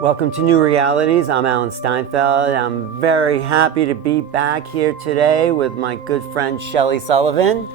Welcome to New Realities. I'm Alan Steinfeld. I'm very happy to be back here today with my good friend Shelley Sullivan,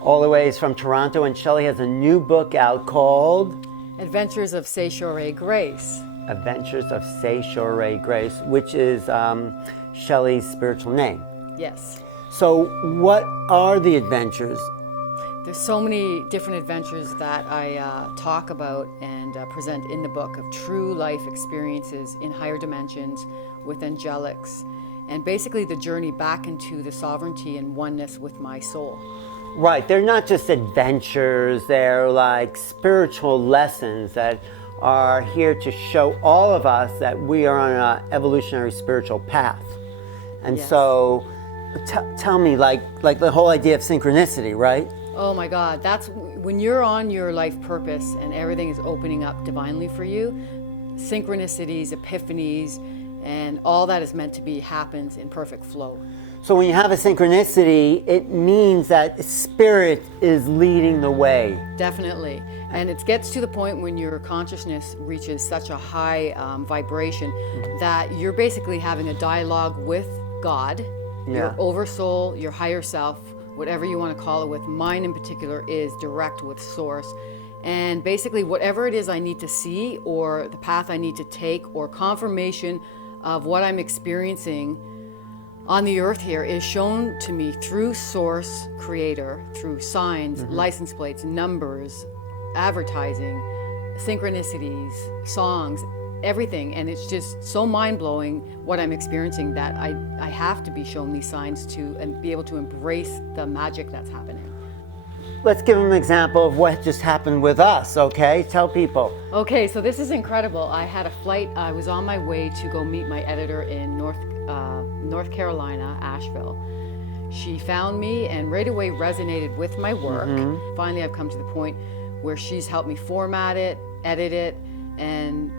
all the way from Toronto. And Shelley has a new book out called Adventures of Seishore Grace. Adventures of Seishore Grace, which is Shelley's spiritual name. Yes. So what are the adventures? There's so many different adventures that I talk about and present in the book of true life experiences in higher dimensions with angelics, and basically the journey back into the sovereignty and oneness with my soul. Right, they're not just adventures, they're like spiritual lessons that are here to show all of us that we are on an evolutionary spiritual path. And Yes. so tell me, like the whole idea of synchronicity, right? Oh my God, that's when you're on your life purpose and everything is opening up divinely for you, synchronicities, epiphanies, and all that is meant to be happens in perfect flow. So when you have a synchronicity, it means that spirit is leading the way. Definitely. And it gets to the point when your consciousness reaches such a high vibration that you're basically having a dialogue with God, your oversoul, your higher self, whatever you want to call it with. Mine in particular is direct with source. And basically whatever it is I need to see or the path I need to take or confirmation of what I'm experiencing on the earth here is shown to me through source creator, through signs, license plates, numbers, advertising, synchronicities, songs, everything. And it's just so mind-blowing what I'm experiencing that I have to be shown these signs to and be able to embrace the magic that's happening. Let's give them an example of what just happened with us, okay? Tell people. Okay, so this is incredible. I had a flight. I was on my way to go meet my editor in North Carolina, Asheville. She found me and right away resonated with my work. Finally, I've come to the point where she's helped me format it, edit it, and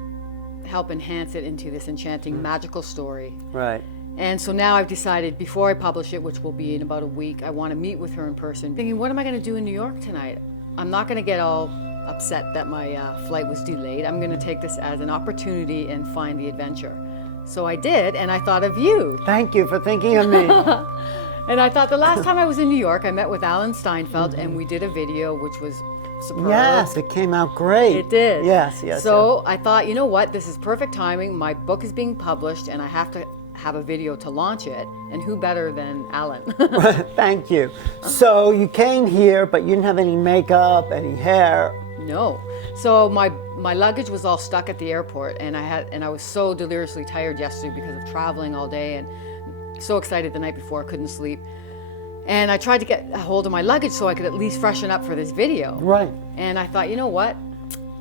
help enhance it into this enchanting, magical story. Right. And so now I've decided before I publish it, which will be in about a week, I want to meet with her in person. Thinking, what am I going to do in New York tonight? I'm not going to get all upset that my flight was delayed. I'm going to take this as an opportunity and find the adventure. So I did, and I thought of you. Thank you for thinking of me. And I thought the last time I was in New York, I met with Alan Steinfeld, and we did a video, which was superb. Yes, it came out great. It did. Yes. So I thought, you know what, this is perfect timing. My book is being published, and I have to have a video to launch it. And who better than Alan? Thank you. So you came here, but you didn't have any makeup, any hair. No. So my luggage was all stuck at the airport, and I was so deliriously tired yesterday because of traveling all day and so excited the night before, I couldn't sleep. And I tried to get a hold of my luggage so I could at least freshen up for this video. Right. And I thought, you know what?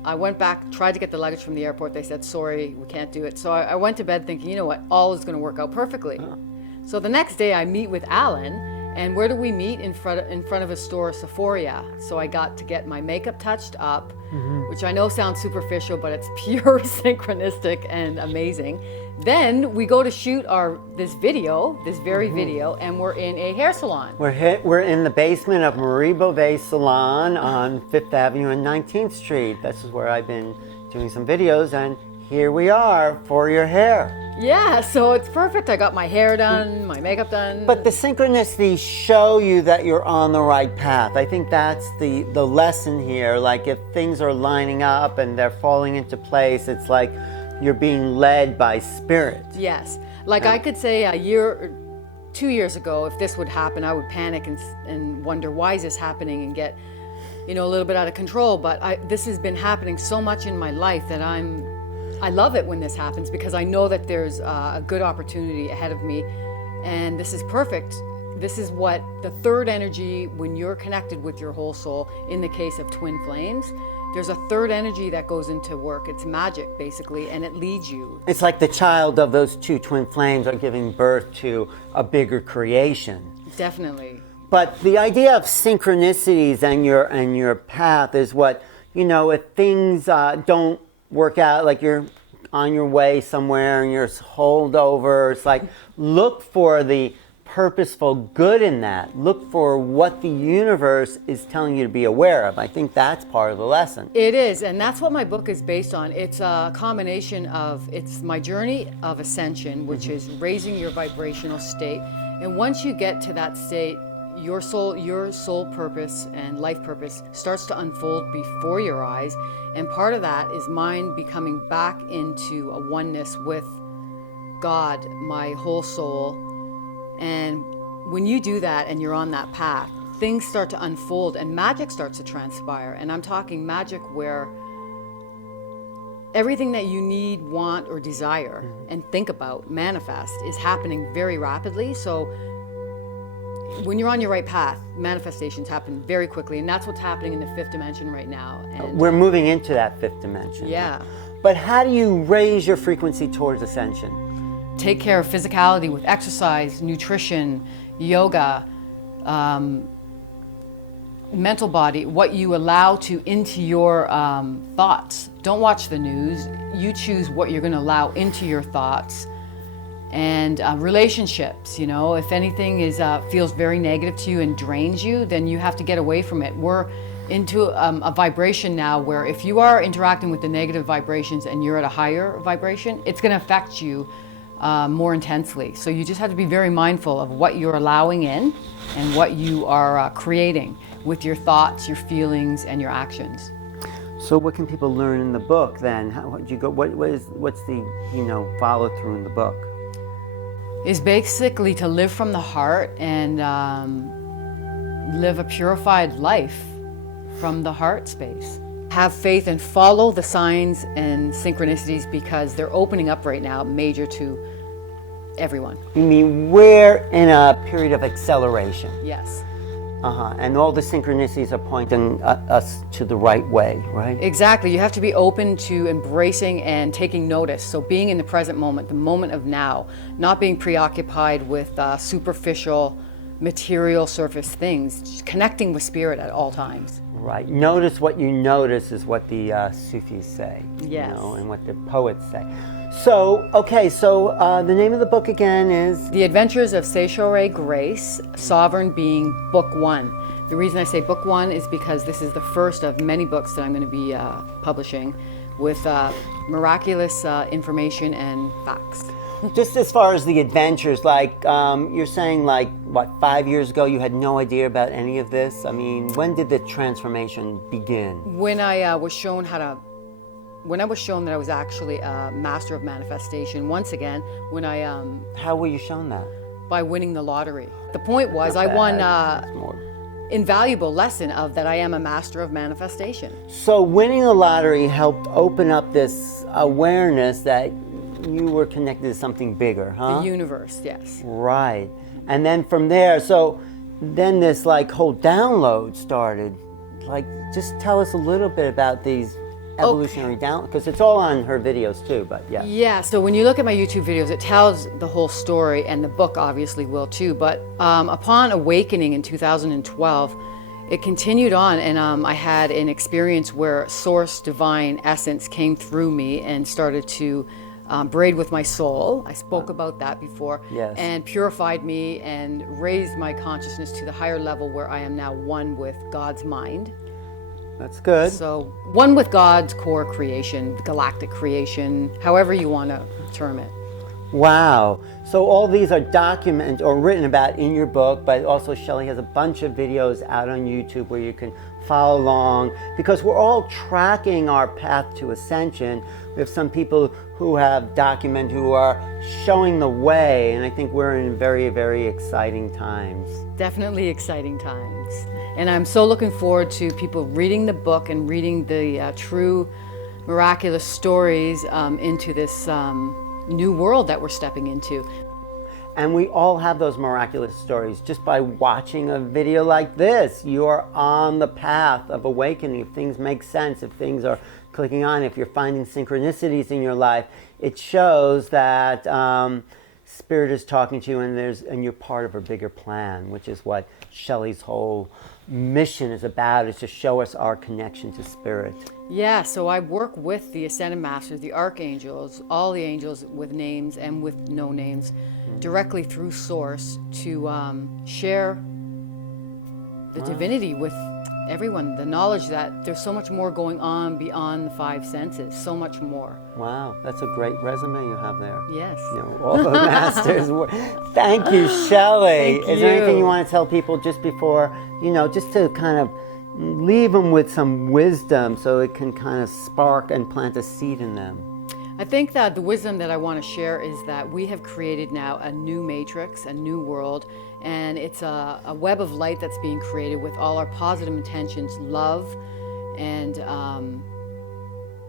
I went back, tried to get the luggage from the airport. They said, sorry, we can't do it. So I went to bed thinking, you know what? All is going to work out perfectly. So the next day I meet with Alan, and where do we meet? In front of a store, Sephora. So I got to get my makeup touched up, which I know sounds superficial, but it's pure synchronistic and amazing. Then we go to shoot this very video, and we're in a hair salon. We're in the basement of Marie Beauvais Salon on 5th Avenue and 19th Street. This is where I've been doing some videos, and here we are for your hair. Yeah, so it's perfect. I got my hair done, my makeup done. But the synchronicities show you that you're on the right path. I think that's the lesson here. Like if things are lining up and they're falling into place, it's like you're being led by spirit. Yes. Like I could say 2 years ago, if this would happen, I would panic and wonder, why is this happening, and get, a little bit out of control. But this has been happening so much in my life that I love it when this happens, because I know that there's a good opportunity ahead of me, and this is perfect. This is what the third energy, when you're connected with your whole soul, in the case of twin flames, there's a third energy that goes into work. It's magic, basically, and it leads you. It's like the child of those two twin flames are giving birth to a bigger creation. Definitely. But the idea of synchronicities and your path is what, if things don't work out, like you're on your way somewhere and you're holed over, it's like look for the purposeful good in that. Look for what the universe is telling you to be aware of. I think that's part of the lesson. It is, and that's what my book is based on. It's a combination of, it's my journey of ascension, which is raising your vibrational state. And once you get to that state, your soul purpose and life purpose starts to unfold before your eyes. And part of that is mine becoming back into a oneness with God, my whole soul. And when you do that and you're on that path, things start to unfold and magic starts to transpire. And I'm talking magic where everything that you need, want, or desire and think about, manifest, is happening very rapidly. So when you're on your right path, manifestations happen very quickly. And that's what's happening in the fifth dimension right now. And we're moving into that fifth dimension. yeah. But how do you raise your frequency towards ascension? Take care of physicality with exercise, nutrition, yoga, mental body, what you allow into your thoughts. Don't watch the news. You choose what you're going to allow into your thoughts. And relationships, you know, if anything feels very negative to you and drains you, then you have to get away from it. We're into a vibration now where if you are interacting with the negative vibrations and you're at a higher vibration, it's going to affect you more intensely. So you just have to be very mindful of what you're allowing in and what you are creating with your thoughts, your feelings, and your actions. So what can people learn in the book then? How do you go? What's the follow through in the book? Is basically to live from the heart and live a purified life from the heart space. Have faith and follow the signs and synchronicities because they're opening up right now, major to everyone. You mean we're in a period of acceleration? Yes. And all the synchronicities are pointing us to the right way, right? Exactly. You have to be open to embracing and taking notice. So being in the present moment, the moment of now, not being preoccupied with superficial, material surface things, just connecting with spirit at all times. Right. Notice what you notice is what the Sufis say. Yes. And what the poets say. So, the name of the book again is? The Adventures of Seishore Grace, Sovereign Being, Book 1. The reason I say Book 1 is because this is the first of many books that I'm going to be publishing with miraculous information and facts. Just as far as the adventures, you're saying 5 years ago you had no idea about any of this? I mean, when did the transformation begin? When I was shown that I was actually a master of manifestation, once again, when I... How were you shown that? By winning the lottery. The point was I won invaluable lesson of that I am a master of manifestation. So winning the lottery helped open up this awareness that you were connected to something bigger, huh? The universe, yes. Right. And then from there, then this whole download started. Just tell us a little bit about these evolutionary downloads, because it's all on her videos too, but yeah. Yeah, so when you look at my YouTube videos, it tells the whole story, and the book obviously will too, but upon awakening in 2012, it continued on, and I had an experience where Source Divine Essence came through me and started to braid with my soul. I spoke about that before. Yes. And purified me and raised my consciousness to the higher level where I am now one with God's mind. That's good. So one with God's core creation, galactic creation, however you want to term it. Wow. So all these are documented or written about in your book, but also Shelley has a bunch of videos out on YouTube where you can follow along, because we're all tracking our path to ascension. We have some people who have documented, who are showing the way, and I think we're in very, very exciting times. Definitely exciting times. And I'm so looking forward to people reading the book and reading the true miraculous stories into this new world that we're stepping into. And we all have those miraculous stories. Just by watching a video like this, you are on the path of awakening. If things make sense, if things are clicking on, if you're finding synchronicities in your life, it shows that Spirit is talking to you, and you're part of a bigger plan, which is what Shelley's whole mission is about, is to show us our connection to spirit. Yeah, so I work with the Ascended Masters, the Archangels, all the angels with names and with no names, directly through Source to share the divinity with everyone, the knowledge that there's so much more going on beyond the five senses, so much more. Wow, that's a great resume you have there. Yes. You know, all the masters. Thank you, Shelley. Thank Is there anything you. you want to tell people just before, just to kind of leave them with some wisdom so it can kind of spark and plant a seed in them? I think that the wisdom that I want to share is that we have created now a new matrix, a new world, and it's a web of light that's being created with all our positive intentions, love, and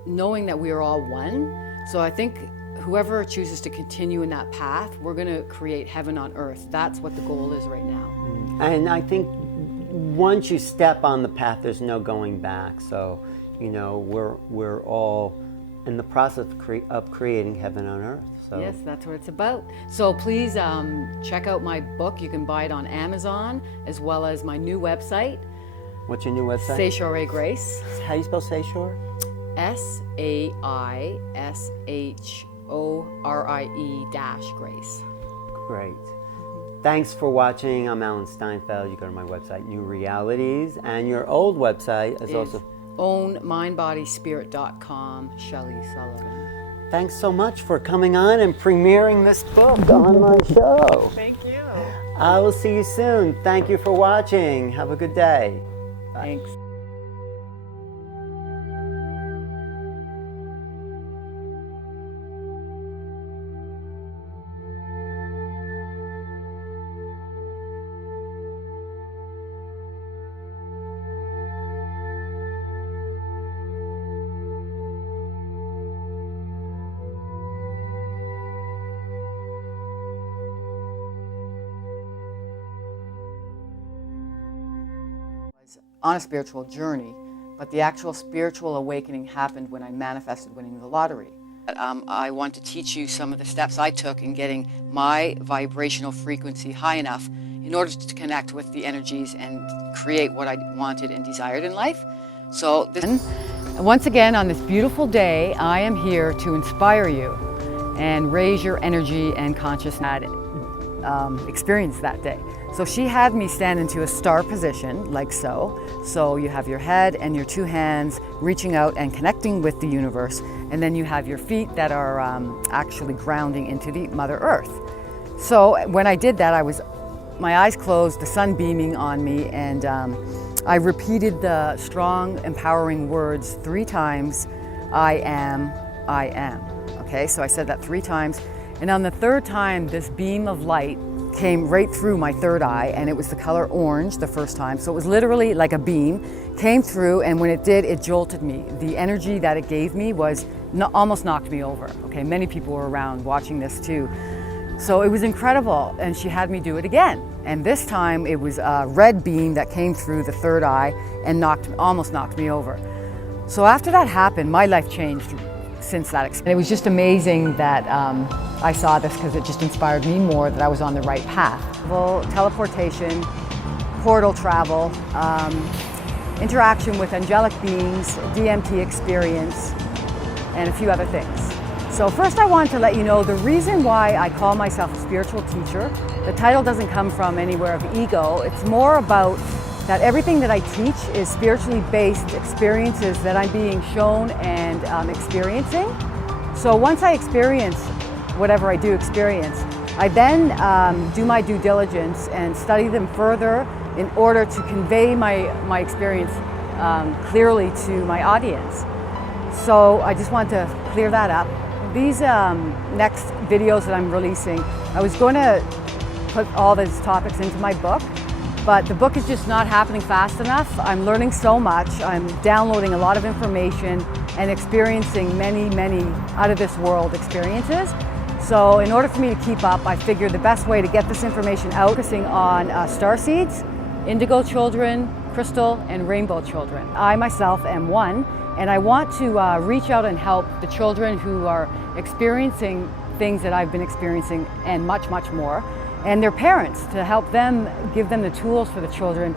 knowing that we are all one. So I think whoever chooses to continue in that path, we're going to create heaven on earth. That's what the goal is right now. And I think once you step on the path, there's no going back. So, we're all in the process of creating heaven on earth. So. Yes, that's what it's about. So please check out my book. You can buy it on Amazon, as well as my new website. What's your new website? Seishore Grace. How do you spell Seishore? SAISHORIE-Grace. Great. Thanks for watching. I'm Alan Steinfeld. You go to my website, New Realities, and your old website is also ownmindbodyspirit.com, Shelley Sullivan. Thanks so much for coming on and premiering this book on my show. Thank you. I will see you soon. Thank you for watching. Have a good day. Bye. Thanks. On a spiritual journey, but the actual spiritual awakening happened when I manifested winning the lottery. I want to teach you some of the steps I took in getting my vibrational frequency high enough in order to connect with the energies and create what I wanted and desired in life. So once again, on this beautiful day, I am here to inspire you and raise your energy and consciousness experience that day. So she had me stand into a star position, like so. So you have your head and your two hands reaching out and connecting with the universe. And then you have your feet that are actually grounding into the Mother Earth. So when I did that, my eyes closed, the sun beaming on me, and I repeated the strong, empowering words 3 times, I am, I am. Okay, so I said that 3 times. And on the 3rd time, this beam of light came right through my 3rd eye, and it was the color orange the first time. So it was literally like a beam, came through, and when it did, it jolted me. The energy that it gave me was almost knocked me over. Okay, many people were around watching this too. So it was incredible, and she had me do it again. And this time it was a red beam that came through the 3rd eye and almost knocked me over. So after that happened, my life changed since that experience. It was just amazing that I saw this, because it just inspired me more that I was on the right path. Well, teleportation, portal travel, interaction with angelic beings, DMT experience, and a few other things. So first I want to let you know the reason why I call myself a spiritual teacher. The title doesn't come from anywhere of ego. It's more about that everything that I teach is spiritually based experiences that I'm being shown and experiencing. So once I experience whatever I do experience, I then do my due diligence and study them further in order to convey my experience clearly to my audience. So I just want to clear that up. These next videos that I'm releasing, I was going to put all these topics into my book, but the book is just not happening fast enough. I'm learning so much. I'm downloading a lot of information and experiencing many, many out of this world experiences. So in order for me to keep up, I figured the best way to get this information out, focusing on star seeds, indigo children, crystal, and rainbow children. I myself am one, and I want to reach out and help the children who are experiencing things that I've been experiencing and much, much more, and their parents, to help them, give them the tools for the children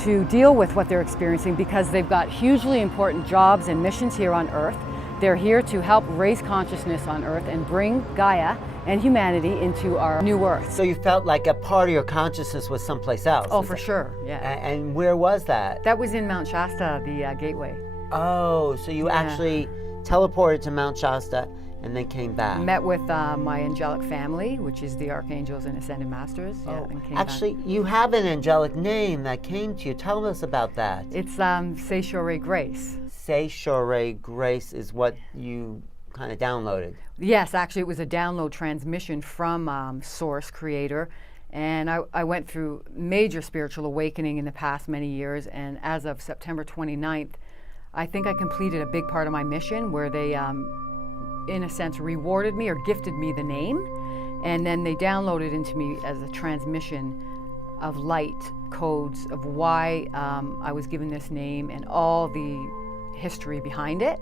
to deal with what they're experiencing because they've got hugely important jobs and missions here on Earth. They're here to help raise consciousness on Earth and bring Gaia and humanity into our new Earth. So you felt like a part of your consciousness was someplace else? Oh, for sure, yeah. And where was that? That was in Mount Shasta, the gateway. Oh, so you actually teleported to Mount Shasta and then came back. Met with my angelic family, which is the Archangels and Ascended Masters. And came Actually, back. you have an angelic name that came to you. Tell us about that. It's Seishore Grace. Seishore Grace is what you kind of downloaded. Yes, actually, it was a download transmission from Source Creator. And I went through major spiritual awakening in the past many years. And as of September 29th, I think I completed a big part of my mission where they, in a sense, rewarded me or gifted me the name. And then they downloaded into me as a transmission of light codes of why I was given this name and all the history behind it.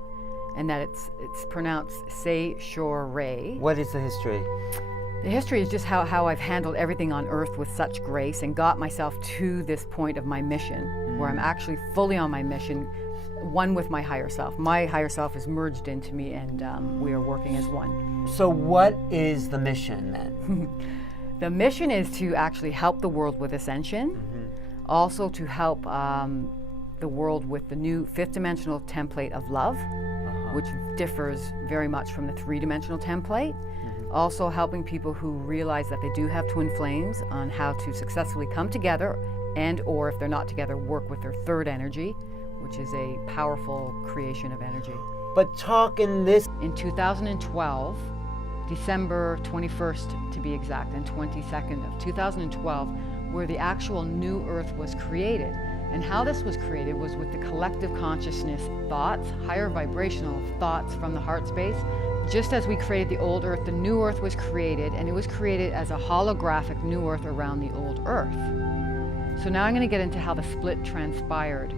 And that it's pronounced Seishore. What is the history? The history is just how I've handled everything on Earth with such grace and got myself to this point of my mission, where I'm actually fully on my mission, one with my higher self. My higher self is merged into me, and we are working as one. So what is the mission then? The mission is to actually help the world with ascension, also to help the world with the new fifth-dimensional template of love, which differs very much from the three-dimensional template. Also helping people who realize that they do have twin flames on how to successfully come together and or if they're not together, work with their third energy, which is a powerful creation of energy. But talk in this... In 2012, December 21st to be exact, and 22nd of 2012, where the actual new Earth was created. And how this was created was with the collective consciousness thoughts, higher vibrational thoughts from the heart space. Just as we created the old Earth, the new Earth was created, and it was created as a holographic new Earth around the old Earth. So now I'm going to get into how the split transpired.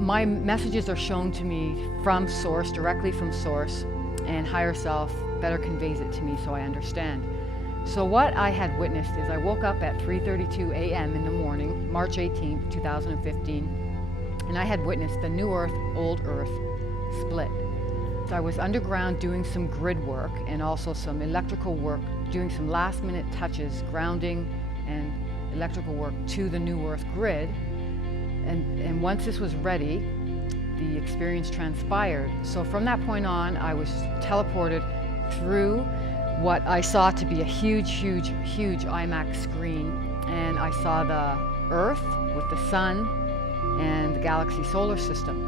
My messages are shown to me from Source, directly from Source, and Higher Self better conveys it to me so I understand. So what I had witnessed is I woke up at 3:32 a.m. in the morning, March 18th, 2015, and I had witnessed the new Earth, old Earth split. So I was underground doing some grid work and also some electrical work, doing some last minute touches, grounding and electrical work to the new Earth grid. And once this was ready, the experience transpired. So from that point on, I was teleported through what I saw to be a huge, huge, huge IMAX screen. And I saw the Earth with the sun and the galaxy solar system.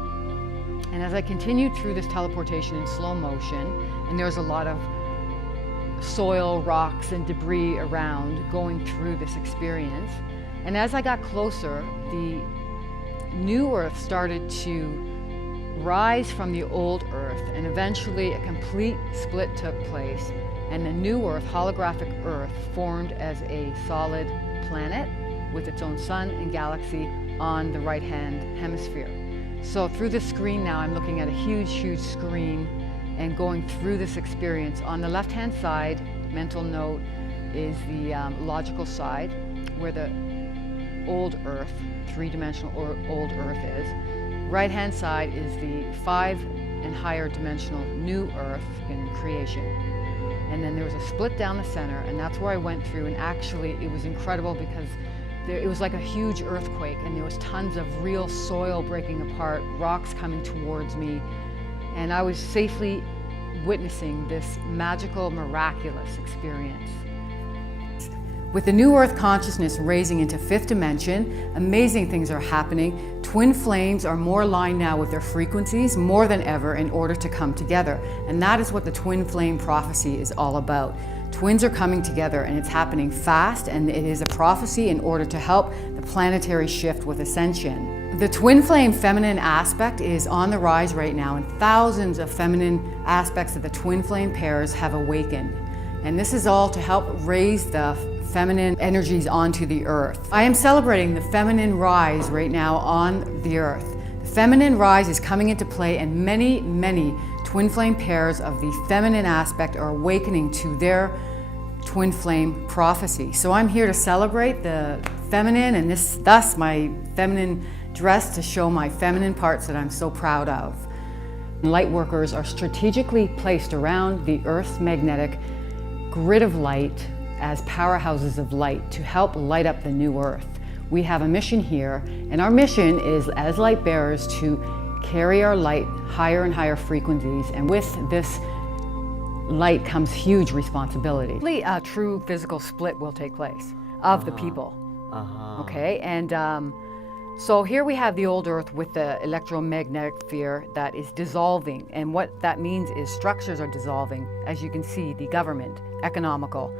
And as I continued through this teleportation in slow motion, and there was a lot of soil, rocks, and debris around going through this experience, and as I got closer, the new Earth started to rise from the old Earth, and eventually a complete split took place, and the new Earth, holographic Earth, formed as a solid planet with its own sun and galaxy on the right-hand hemisphere. So through the screen now, I'm looking at a huge, huge screen and going through this experience. On the left-hand side, mental note, is the logical side, where the old Earth, three-dimensional old Earth is. Right-hand side is the 5 and higher dimensional new Earth in creation. And then there was a split down the center, and that's where I went through, and actually it was incredible because it was like a huge earthquake, and there was tons of real soil breaking apart, rocks coming towards me, and I was safely witnessing this magical, miraculous experience. With the new Earth consciousness raising into fifth dimension, amazing things are happening. Twin flames are more aligned now with their frequencies more than ever in order to come together. And that is what the twin flame prophecy is all about. Twins are coming together, and it's happening fast, and it is a prophecy in order to help the planetary shift with ascension. The twin flame feminine aspect is on the rise right now, and thousands of feminine aspects of the twin flame pairs have awakened. And this is all to help raise the feminine energies onto the earth. I am celebrating the feminine rise right now on the earth. The feminine rise is coming into play, and many, many twin flame pairs of the feminine aspect are awakening to their twin flame prophecy. So I'm here to celebrate the feminine, and thus my feminine dress to show my feminine parts that I'm so proud of. Light workers are strategically placed around the Earth's magnetic grid of light as powerhouses of light to help light up the new Earth. We have a mission here, and our mission is, as light bearers, to carry our light higher and higher frequencies, and with this light comes huge responsibility. A true physical split will take place of the people. Okay, and so here we have the old Earth with the electromagnetic sphere that is dissolving, and what that means is structures are dissolving. As you can see, the government, economical,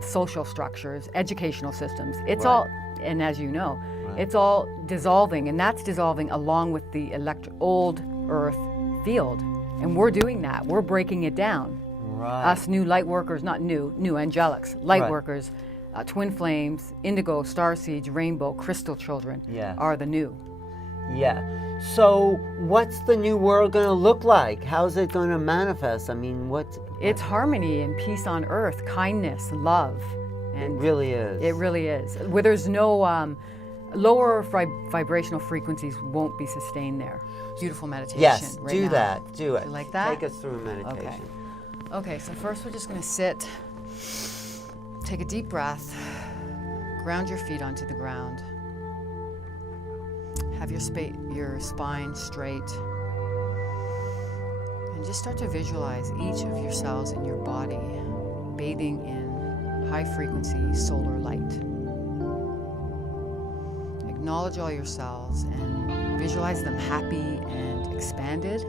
social structures, educational systems, it's all, and as you know, it's all dissolving, and that's dissolving along with the old Earth field, and we're doing that. We're breaking it down. Us new light workers, not new angelics, light workers, twin flames, indigo, star seeds, rainbow, crystal children are the new. Yeah. So what's the new world going to look like? How's it going to manifest? I mean, It's harmony and peace on earth, kindness, love. And it really is. It really is. Where there's no lower vibrational frequencies won't be sustained there. Beautiful meditation. Yes, right do now. that. Do it. You like that? Take us through a meditation. Okay, so first we're just going to sit, take a deep breath, ground your feet onto the ground, have your spine straight, and just start to visualize each of your cells in your body bathing in high frequency solar light. Acknowledge all your cells and visualize them happy and expanded,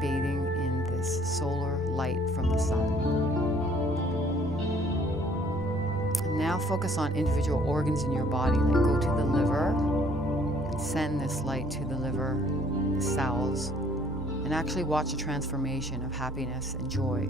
bathing in this solar light from the sun. And now focus on individual organs in your body, like go to the liver and send this light to the liver, the cells, and actually watch a transformation of happiness and joy